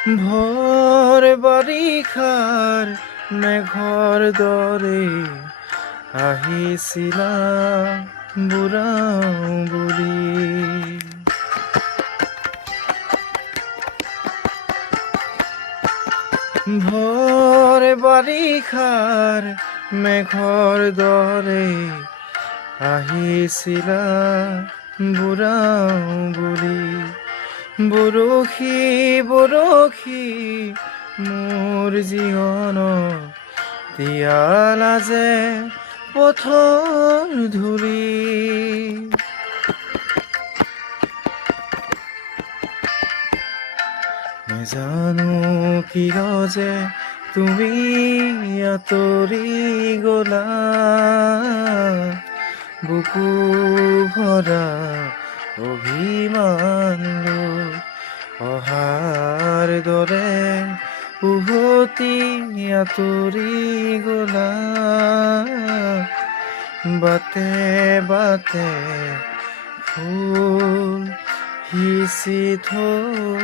ভৰ বাৰিষাৰ মেঘৰ দৰে আহিছিলা বুঢ়াও বুঢ়ী। ভৰ বাৰিষাৰ মেঘৰ দৰে আহিছিলা বুঢ়াও বুঢ়ী। বৰশী বৰশী মোৰ জীৱনত তিয়ালা যে পথৰ ধূলি। নেজানো কিয় যে তুমি আঁতৰি গলা, বুকু ভৰা অভিমান লৈ অহাৰ দৰে উভতি আঁতৰি গলা। বাটে বাটে ফুল সিঁচি থৈ